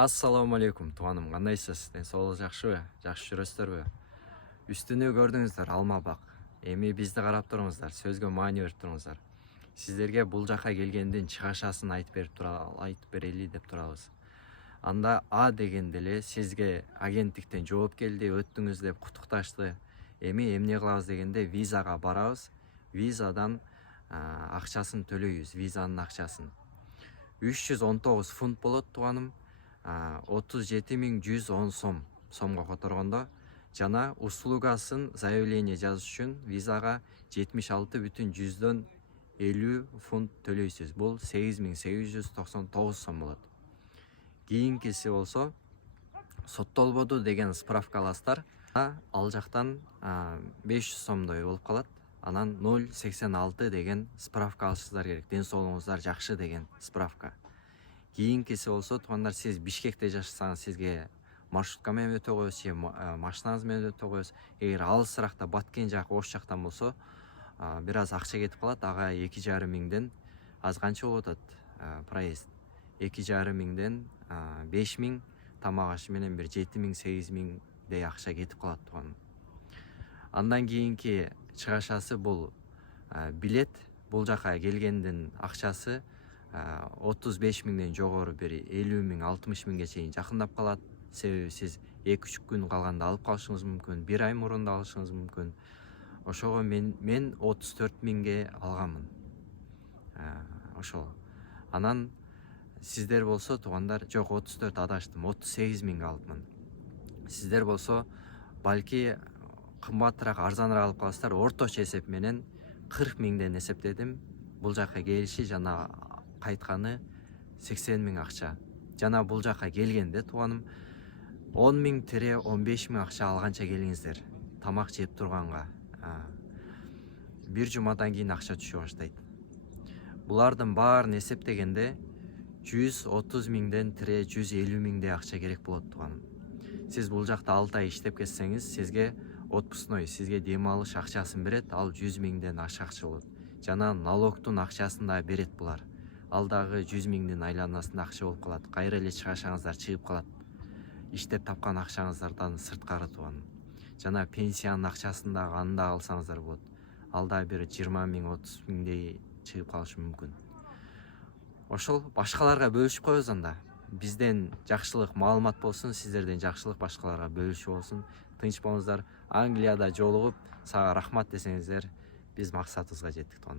Ассаламу алейкум тууганым, кандайсыз? Ден соолугуңуз жакшыбы? Жакшы жүрөсүздарбы? Үстүнү көрдүңүздөр, алма бак. Эми бизди карап туруңуздар, сөзгө маани берип туруңуздар. Сиздерге бул жака келгендин чыгашасын айтып берели деп турабыз. Анда А дегенде эле сизге агенттиктен жооп келди, өттүңүз деп куттукташты. Эми эмне кылабыз дегенде визага барабыз. Визадан акчасын төлөйбүз, визанын акчасын. 319 фунт болот тууганым. 37.110 сомго которгондо жана услугасын заявление жазыш үчүн визага 76,50 фунт төлөйсүз. Бул 8.899 сом болот. Кийинкиси болсо соттолбоду деген справка аласыздар. Ал жактан 500 сомдой болуп калат. Анан 0,86 деген справка алышыңыздар керек. Ден соолугуңуздар жакшы деген справка. Кийинкиси болсо туугандар, сиз Бишкекте жашасаңыз сизге маршрутка менен өтө коебуз же машинаңыз менен өтө коебуз. Эгер алысыракта Баткен жак, Ош жактан болсо бир аз акча кетип калат. Ага 2,5 миңден аз канча болуп атат проезд. 2,5 миңден 5 миң, тамак ашы менен бир 7 миң, 8 миңдей акча кетип калат тууганым. Андан кийинки чыгашасы бул билет. Бул жака келгендин акчасы 35 миңден жогору бир 50 миң, 60 миңге чейин жакындап калат. Себеби сиз 2-3 күн калганда алып калышыңыз мүмкүн, 1 ай мурун да алышыңыз мүмкүн. Ошого мен 34 миңге алганмын. Ошол. Анан сиздер болсо туугандар, жок, 34 адаштым, 38 миңге алыпмын. Сиздер болсо балки кымбатыраак, арзаныраак алып каласыздар. Орточо эсеп менен 40 миңден эсептедим. Бул жака келиши жана кайтканы 80 миң акча. Жана бул жака келгенде тууганым 10 миң-15 миң акча алганча келиңиздер. Тамак жеп турганга. Бир жумадан кийин акча түшө баштайт. Булардын баарын эсептегенде 130 миңден 150 миңдей акча керек болот тууганым. Сиз бул жакта 6 ай иштеп кетсеңиз, сизге отпускной, сизге дем алыш акчасын берет. Ал 100 миңден ашык акча болот. Жана налогтун акчасын да берет булар. Ал дагы 100 миңдин айланасында акча болуп калат. Кайра эле чыгашаңыздар чыгып калат. Иштеп тапкан акчаңыздардан сырткары тууганым. Жана пенсиянын акчасын дагы анда алсаңыздар болот. Ал да бир 20 миң, 30 миңдей чыгып калышы мүмкүн. Ошол, башкаларга бөлүшүп коебуз анда. Бизден жакшылык маалымат болсун, сиздерден жакшылык башкаларга бөлүшүү болсун. Тынч болуңуздар. Англияда жолугуп, сага рахмат десеңиздер, биз максатыбызга жеттик тууган.